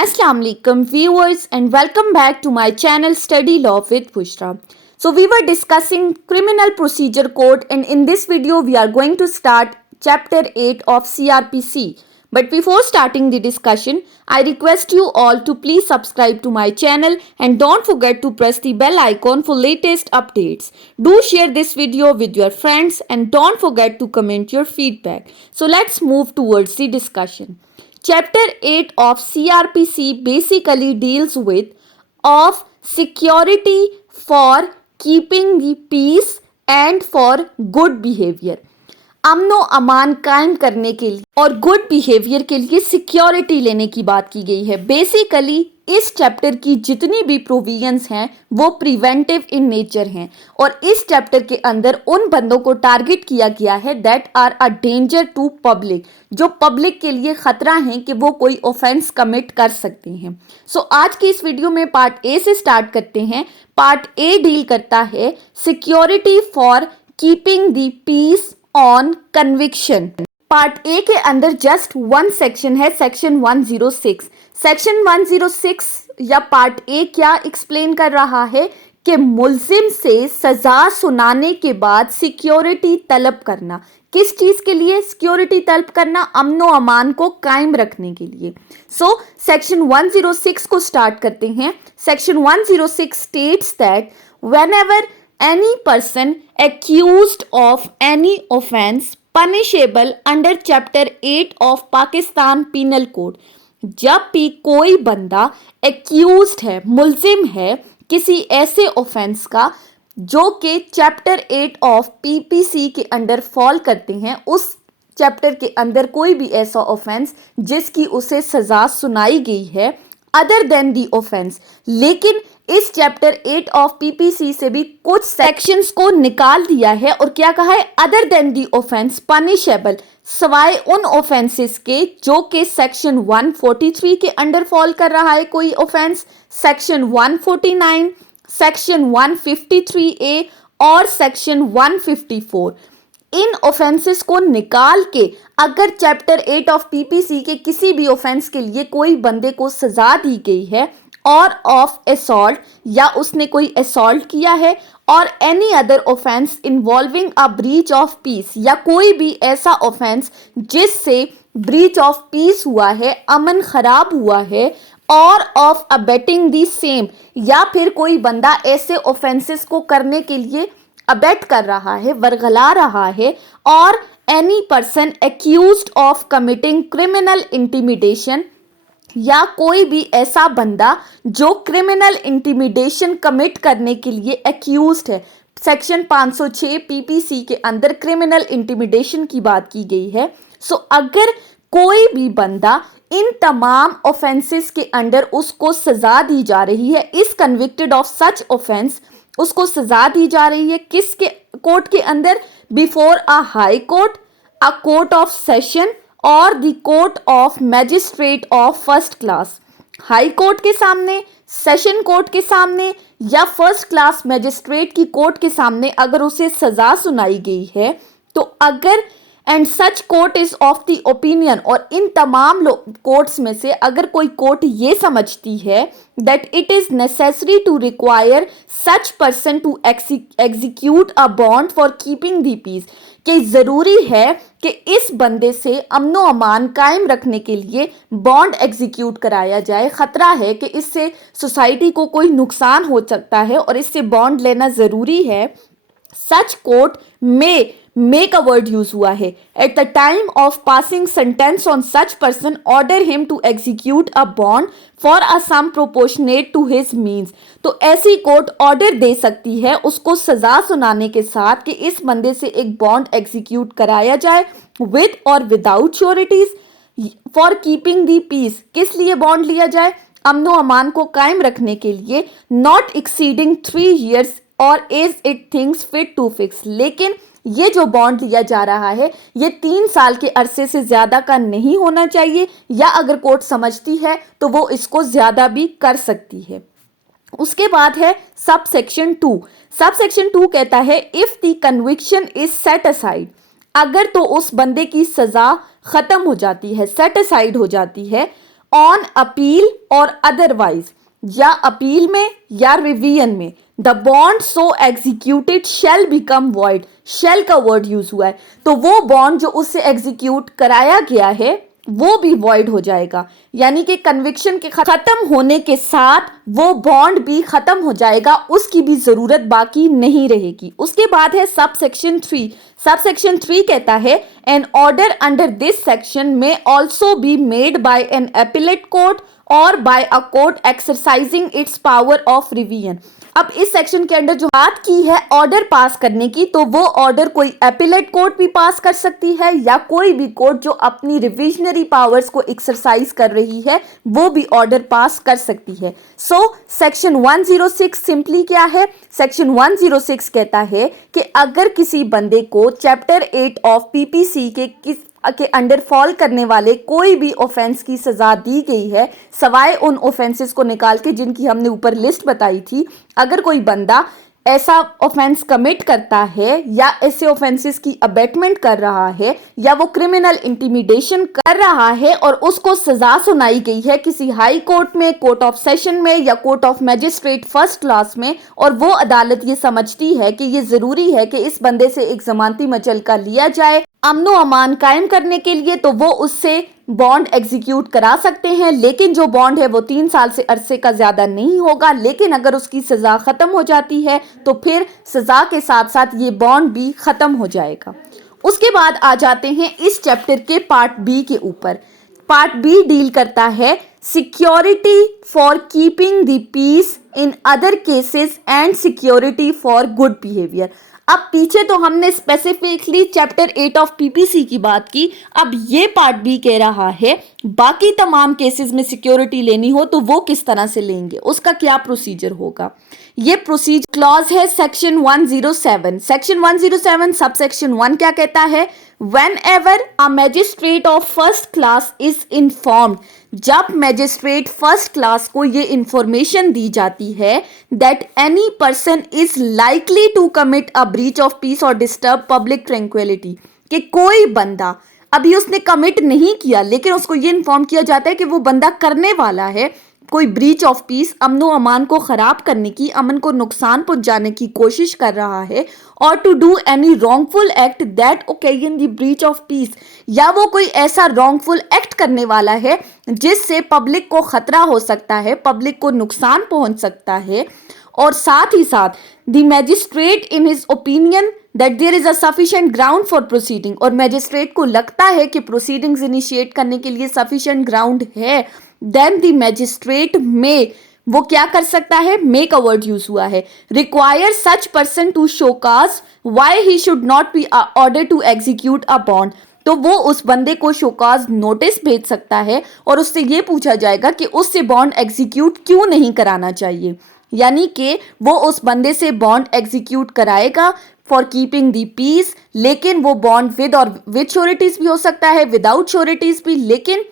Assalamu alaikum viewers and welcome back to my channel Study Law with Bushra. So we were discussing Criminal Procedure Code and in this video we are going to start chapter 8 of CRPC. But before starting the discussion, I request you all to please subscribe to my channel and don't forget to press the bell icon for latest updates. Do share this video with your friends and don't forget to comment your feedback. So let's move towards the discussion. Chapter 8 of CRPC basically deals with of security for keeping the peace and for good behavior. अमनो अमान कायम करने के लिए और good behaviour के लिए security लेने की बात की गई है. बेसिकली इस चैप्टर की जितनी भी प्रोविजंस हैं वो प्रिवेंटिव इन नेचर हैं और इस चैप्टर के अंदर उन बंदों को टारगेट किया गया है that are a danger to public, जो पब्लिक के लिए खतरा है कि वो कोई ऑफेंस कमिट कर सकते हैं. सो आज की इस वीडियो में पार्ट ए से स्टार्ट करते हैं. पार्ट ए डील करता है security for keeping the peace on conviction. Part A के अंदर जस्ट वन सेक्शन है, सेक्शन 106. सेक्शन 106 या पार्ट ए क्या एक्सप्लेन कर रहा है कि मुल्जिम से सजा सुनाने के बाद सिक्योरिटी तलब करना. किस चीज के लिए सिक्योरिटी तलब करना? अमनो अमान को कायम रखने के लिए. सो सेक्शन 106 को स्टार्ट करते हैं. Section 106 states that whenever any person accused of any offense punishable under chapter 8 of Pakistan Penal Code, जब भी कोई बंदा accused है, मुल्जिम है किसी ऐसे ऑफेंस का जो कि चैप्टर 8 ऑफ पीपीसी के अंडर फॉल करते हैं, उस चैप्टर के अंदर कोई भी ऐसा ऑफेंस जिसकी उसे सजा सुनाई गई है अदर देन दी ऑफेंस. लेकिन इस चैप्टर 8 ऑफ पीपीसी से भी कुछ सेक्शंस को निकाल दिया है और क्या कहा है? अदर देन दी ऑफेंस पनिशेबल, सवाए उन ऑफेंसेस के जो कि सेक्शन 143 के अंडर फॉल कर रहा है कोई ऑफेंस, सेक्शन 149, सेक्शन 153A और सेक्शन 154. इन ऑफेंसेस को निकाल के अगर चैप्टर 8 ऑफ पीपीसी के किसी भी ऑफेंस के लिए कोई बंदे को सजा दी गई है और ऑफ असॉल्ट या उसने कोई असॉल्ट किया है और any other offence involving a breach of peace या कोई भी ऐसा ऑफेंस जिससे ब्रीच ऑफ पीस हुआ है, अमन खराब हुआ है, और ऑफ अबेटिंग दी सेम, या फिर कोई बंदा ऐसे ऑफेंसेस को करने के लिए अबेट कर रहा है, वरगला रहा है, और any person accused of committing criminal intimidation, या कोई भी ऐसा बंदा जो क्रिमिनल इंटिमिडेशन कमिट करने के लिए एक्यूज्ड है. सेक्शन 506 पीपीसी के अंदर क्रिमिनल इंटिमिडेशन की बात की गई है. सो अगर कोई भी बंदा इन तमाम ऑफेंसेस के अंडर उसको सजा दी जा रही है, इस कन्विक्टेड ऑफ सच ऑफेंस, उसको सजा दी जा रही है किसके कोर्ट के अंदर? Before a high court, a court of session और the court of magistrate of first class. High court के सामने, सेशन कोर्ट के सामने या फर्स्ट क्लास मैजिस्ट्रेट की कोर्ट के सामने अगर उसे सजा सुनाई गई है तो अगर and such court is of the opinion, और इन तमाम कोर्ट्स में से अगर कोई कोर्ट ये समझती है that it is necessary to require such person to execute a bond for keeping the peace, कि ज़रूरी है कि इस बंदे से अमनो अमान कायम रखने के लिए बॉन्ड एग्जीक्यूट कराया जाए, ख़तरा है कि इससे सोसाइटी को कोई नुकसान हो सकता है और इससे बॉन्ड लेना ज़रूरी है, सच कोर्ट में मेक अ वर्ड यूज हुआ है. At the time of passing sentence on such person order him to execute a bond for a sum proportionate to his means. तो ऐसी कोर्ट ऑर्डर दे सकती है उसको सजा सुनाने के साथ कि इस बंदे से एक बॉन्ड एग्जीक्यूट कराया जाए विद और without sureties for keeping the peace. किस लिए बॉन्ड लिया जाए? अमनो अमान को कायम रखने के लिए. नॉट एक्सीडिंग 3 years और is it things fit to fix. लेकिन ये जो बॉन्ड लिया जा रहा है ये 3 साल के अरसे से ज्यादा का नहीं होना चाहिए, या अगर कोर्ट समझती है तो वो इसको ज्यादा भी कर सकती है. उसके बाद है सब सेक्शन 2. सब सेक्शन 2 कहता है if the conviction is set aside, अगर तो उस बंदे की सजा खत्म हो जाती है, सेट असाइड हो जाती है ऑन अपील और अदरवाइज, या अपील में या रिवीजन में, the bond so executed shall become void, shall का वर्ड यूज हुआ है, तो वो बॉन्ड जो उससे एग्जीक्यूट कराया गया है वो भी वॉइड हो जाएगा, यानी कि कन्विक्शन के खत्म होने के साथ वो बॉन्ड भी खत्म हो जाएगा, उसकी भी जरूरत बाकी नहीं रहेगी। उसके बाद है सब सेक्शन 3। सब सेक्शन 3 कहता है an order under this section may also be made by an appellate court और by a court exercising its power of revision. अब इस सेक्शन के अंदर जो बात की है ऑर्डर पास करने की, तो वो ऑर्डर कोई एपिलेट कोर्ट भी पास कर सकती है या कोई भी कोर्ट जो अपनी रिविजनरी पावर्स को एक्सरसाइज कर रही है वो भी ऑर्डर पास कर सकती है। सो सेक्शन 106 सिंपली क्या है? सेक्शन 106 कहता है कि अगर किसी बंदे को चैप्टर 8 ऑफ पीपीसी के अंडर फॉल करने वाले कोई भी ऑफेंस की सजा दी गई है, सवाए उन ऑफेंसेस को निकाल के जिनकी हमने ऊपर लिस्ट बताई थी, अगर कोई बंदा ऐसा ऑफेंस कमिट करता है या ऐसे ऑफेंसेस की अबेटमेंट कर रहा है या वो क्रिमिनल इंटिमिडेशन कर रहा है और उसको सजा सुनाई गई है किसी हाई कोर्ट में, कोर्ट ऑफ सेशन में या court of magistrate first class में, और वो अदालत ये समझती है कि ये जरूरी है कि इस बंदे से एक जमानती मुचलका लिया जाए अमनो अमान कायम करने के लिए, तो वो उससे बॉन्ड एग्जीक्यूट करा सकते हैं, लेकिन जो बॉन्ड है वो 3 साल से अरसे का ज्यादा नहीं होगा। लेकिन अगर उसकी सजा खत्म हो जाती है तो फिर सजा के साथ साथ ये बॉन्ड भी खत्म हो जाएगा। उसके बाद आ जाते हैं इस चैप्टर के पार्ट बी के ऊपर। पार्ट बी डील करता है security for keeping the peace in other cases and security for good behaviour. अब पीछे तो हमने स्पेसिफिकली चैप्टर 8 ऑफ पीपीसी की बात की, अब ये पार्ट बी कह रहा है बाकी तमाम केसेस में सिक्योरिटी लेनी हो तो वो किस तरह से लेंगे, उसका क्या प्रोसीजर होगा। ये प्रोसीजर क्लॉज है सेक्शन 107। सेक्शन 107 सब सेक्शन 1 क्या कहता है? Whenever a magistrate of first class is informed, जब मैजिस्ट्रेट फर्स्ट क्लास को ये इंफॉर्मेशन दी जाती है that any person is likely to commit a breach of peace और डिस्टर्ब पब्लिक ट्रैंक्विलिटी, कि कोई बंदा अभी उसने कमिट नहीं किया लेकिन उसको ये इन्फॉर्म किया जाता है कि वो बंदा करने वाला है कोई ब्रीच ऑफ पीस, अमनो अमान को खराब करने की, अमन को नुकसान पहुंचाने की कोशिश कर रहा है, और to do any wrongful act that occasion the breach of peace, या वो कोई ऐसा रॉन्गफुल एक्ट करने वाला है जिससे पब्लिक को खतरा हो सकता है, पब्लिक को नुकसान पहुंच सकता है, और साथ ही साथ the magistrate in his opinion that there is a sufficient ground for proceeding, और मैजिस्ट्रेट को लगता है कि प्रोसीडिंग्स इनिशिएट करने के लिए सफिशिएंट ग्राउंड है, देन द मैजिस्ट्रेट में वो क्या कर सकता है? मेक अ वर्ड यूज हुआ है, require such person to show cause why he should not be order to execute a bond, तो वो उस बंदे को शोकाज नोटिस भेज सकता है और उससे ये पूछा जाएगा कि उससे बॉन्ड एग्जीक्यूट क्यों नहीं कराना चाहिए, यानी कि वो उस बंदे से बॉन्ड एग्जीक्यूट कराएगा फॉर कीपिंग दी पीस, लेकिन वो बॉन्ड विद और विद श्योरिटीज भी हो सकता है, विदाउट श्योरिटीज भी, लेकिन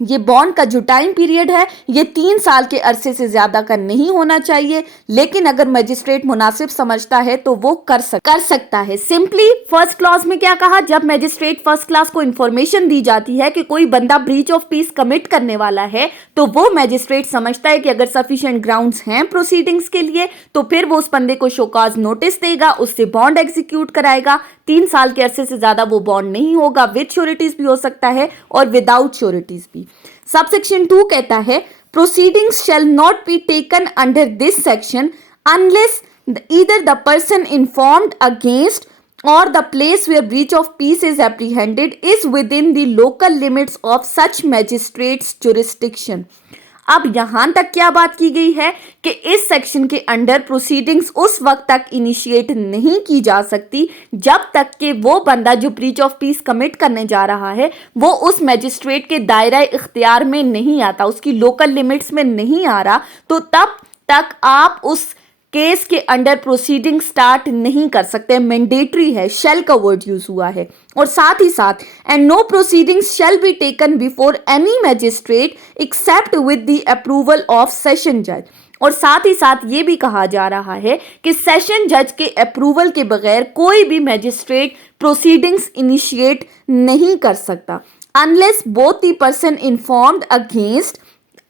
ये बॉन्ड का जो टाइम पीरियड है ये 3 साल के अरसे से ज्यादा का नहीं होना चाहिए, लेकिन अगर मजिस्ट्रेट मुनासिब समझता है तो वो कर सकता है। सिंपली फर्स्ट क्लॉज में क्या कहा? जब मजिस्ट्रेट फर्स्ट क्लास को इंफॉर्मेशन दी जाती है कि कोई बंदा ब्रीच ऑफ पीस कमिट करने वाला है, तो वो मजिस्ट्रेट समझता है कि अगर सफिशिएंट ग्राउंड्स हैं प्रोसीडिंग्स के लिए तो फिर वो उस बंदे को शोकाज नोटिस देगा, उससे बॉन्ड एग्जीक्यूट कराएगा। 3 साल के अरसे से ज्यादा वो बॉन्ड नहीं होगा, विद श्योरिटीज भी हो सकता है और विदाउट श्योरिटीज भी। सबसेक्शन 2 कहता है proceedings shall not be taken under this section unless either the person informed against or the place where breach of peace is apprehended is within the local limits of such magistrate's jurisdiction। अब यहां तक क्या बात की गई है कि इस सेक्शन के अंडर प्रोसीडिंग्स उस वक्त तक इनिशिएट नहीं की जा सकती जब तक कि वो बंदा जो ब्रीच ऑफ पीस कमिट करने जा रहा है वो उस मैजिस्ट्रेट के दायरा इख्तियार में नहीं आता, उसकी लोकल लिमिट्स में नहीं आ रहा, तो तब तक आप उस केस के अंडर प्रोसीडिंग स्टार्ट नहीं कर सकते। मैंडेटरी है, शेल का वर्ड यूज हुआ है। और साथ ही साथ and no proceedings shall be taken before any magistrate except with the approval of session जज। और साथ ही साथ ये भी कहा जा रहा है कि सेशन जज के अप्रूवल के बगैर कोई भी मैजिस्ट्रेट प्रोसीडिंग्स इनिशिएट नहीं कर सकता। unless both the person informed against,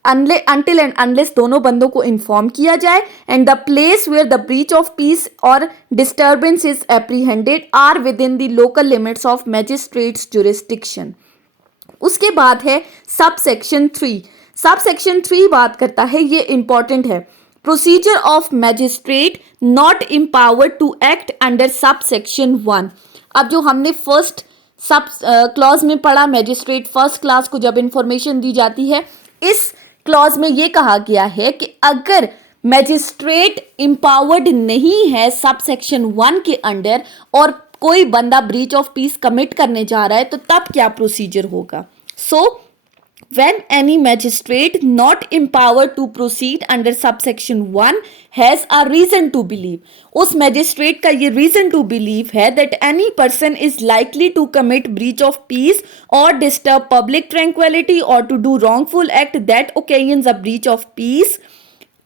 until and unless दोनों बंदों को इन्फॉर्म किया जाए, and the place where the breach of peace और disturbance is apprehended are within the local limits of magistrate's jurisdiction. उसके बाद है सब सेक्शन 3। सब सेक्शन 3 बात करता है, ये इंपॉर्टेंट है, procedure of magistrate not empowered to act under sub section 1। अब जो हमने फर्स्ट सब क्लॉज में पढ़ा, मैजिस्ट्रेट फर्स्ट क्लास को जब इंफॉर्मेशन दी जाती है, इस क्लॉज में ये कहा गया है कि अगर मैजिस्ट्रेट एम्पावर्ड नहीं है सब सेक्शन 1 के अंडर और कोई बंदा ब्रीच ऑफ पीस कमिट करने जा रहा है तो तब क्या प्रोसीजर होगा। सो when any magistrate not empowered to proceed under subsection 1 has a reason to believe, उस magistrate का ये reason to believe है that any person is likely to commit breach of peace or disturb public tranquility or to do wrongful act that occasions a breach of peace,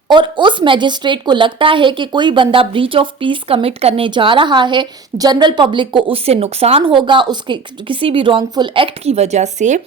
और उस magistrate को लगता है कि कोई बंदा ब्रीच ऑफ पीस कमिट करने जा रहा है, जनरल पब्लिक को उससे नुकसान होगा उसके किसी भी रॉन्गफुल एक्ट की वजह से,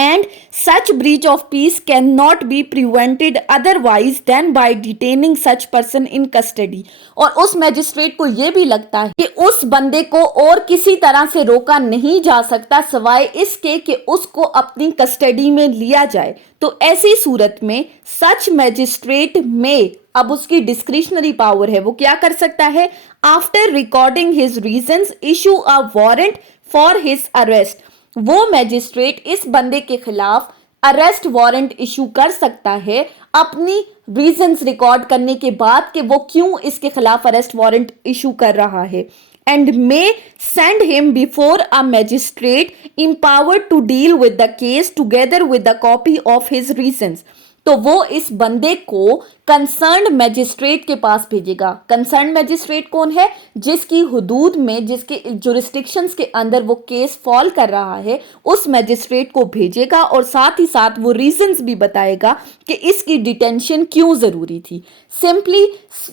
and such breach of peace cannot be prevented otherwise than by detaining such person in custody, और उस मैजिस्ट्रेट को यह भी लगता है कि उस बंदे को और किसी तरह से रोका नहीं जा सकता सिवाय इसके कि उसको अपनी कस्टडी में लिया जाए। तो ऐसी सूरत में सच मैजिस्ट्रेट में, अब उसकी डिस्क्रिशनरी पावर है, वो क्या कर सकता है, after recording his reasons issue a warrant for his arrest. वो मैजिस्ट्रेट इस बंदे के खिलाफ अरेस्ट वारंट इशू कर सकता है अपनी रीजंस रिकॉर्ड करने के बाद कि वो क्यों इसके खिलाफ अरेस्ट वारंट इशू कर रहा है, and may send him before a magistrate empowered to deal with the case together with the copy of his reasons। तो वो इस बंदे को कंसर्न्ड मैजिस्ट्रेट के पास भेजेगा। कंसर्न्ड मैजिस्ट्रेट कौन है, जिसकी हुदूद में, जिसके जुरिस्डिक्शंस के अंदर वो केस फॉल कर रहा है, उस मैजिस्ट्रेट को भेजेगा और साथ ही साथ वो रीजंस भी बताएगा कि इसकी डिटेंशन क्यों जरूरी थी। सिंपली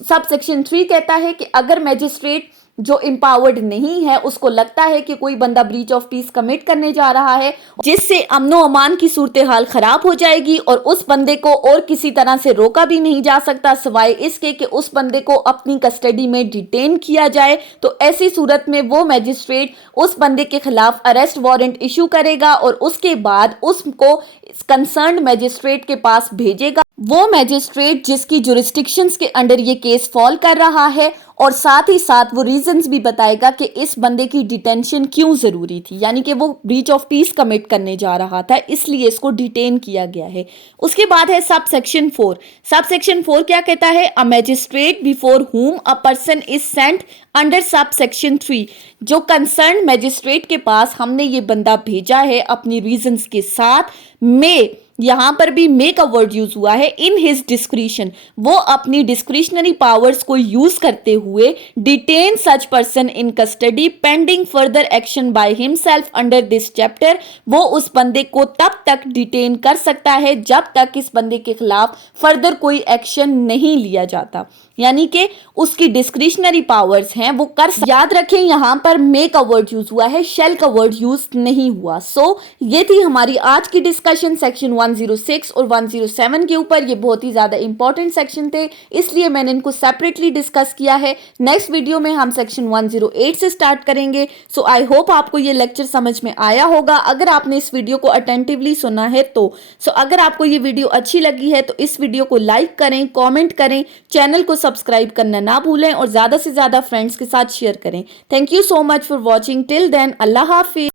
सब सेक्शन 3 कहता है कि अगर मैजिस्ट्रेट जो एम्पावर्ड नहीं है उसको लगता है कि कोई बंदा ब्रीच ऑफ पीस कमिट करने जा रहा है जिससे अमनो अमान की सूरत हाल खराब हो जाएगी और उस बंदे को और किसी तरह से रोका भी नहीं जा सकता सिवाय इसके कि उस बंदे को अपनी कस्टडी में डिटेन किया जाए, तो ऐसी सूरत में वो मैजिस्ट्रेट उस बंदे के खिलाफ अरेस्ट वारंट इशू करेगा और उसके बाद उसको कंसर्न्ड मैजिस्ट्रेट के पास भेजेगा। वो मैजिस्ट्रेट जिसकी जुरिस्डिक्शंस के अंडर ये केस फॉल कर रहा है और साथ ही साथ वो रीजंस भी बताएगा कि इस बंदे की डिटेंशन क्यों जरूरी थी, यानी कि वो ब्रीच ऑफ पीस कमिट करने जा रहा था इसलिए इसको डिटेन किया गया है। उसके बाद है सब सेक्शन 4। सब सेक्शन 4 क्या कहता है, अ magistrate before whom a person is sent under sub section 3। जो कंसर्न मैजिस्ट्रेट के पास हमने ये बंदा भेजा है अपनी रीजंस के साथ, में यहां पर भी मेक अ वर्ड यूज हुआ है, इन हिज डिस्क्रिशन, वो अपनी डिस्क्रिशनरी पावर्स को यूज करते हुए detain such person in custody pending further action by himself under this chapter. वो उस बंदे को तब तक डिटेन कर सकता है जब तक इस बंदे के खिलाफ फर्दर कोई एक्शन नहीं लिया जाता, यानी कि उसकी डिस्क्रिशनरी पावर्स हैं वो कर। याद रखें यहां पर मेक अ वर्ड यूज हुआ है, शेल का वर्ड यूज नहीं हुआ। सो ये थी हमारी आज की डिस्कशन सेक्शन 106 और 107 के ऊपर। ये बहुत ही ज्यादा इंपॉर्टेंट सेक्शन थे इसलिए मैंने इनको सेपरेटली डिस्कस किया है। नेक्स्ट वीडियो में हम सेक्शन 108 से स्टार्ट करेंगे। सो आई होप आपको ये लेक्चर समझ में आया होगा। अगर आपने इस वीडियो को अटेंटिवली सुना है तो अगर आपको ये वीडियो अच्छी लगी है तो इस वीडियो को लाइक करें, कॉमेंट करें, चैनल को सब्सक्राइब करना ना भूलें और ज्यादा से ज्यादा फ्रेंड्स के साथ शेयर करें। Thank you so much for watching. Till then, अल्लाह हाफिज।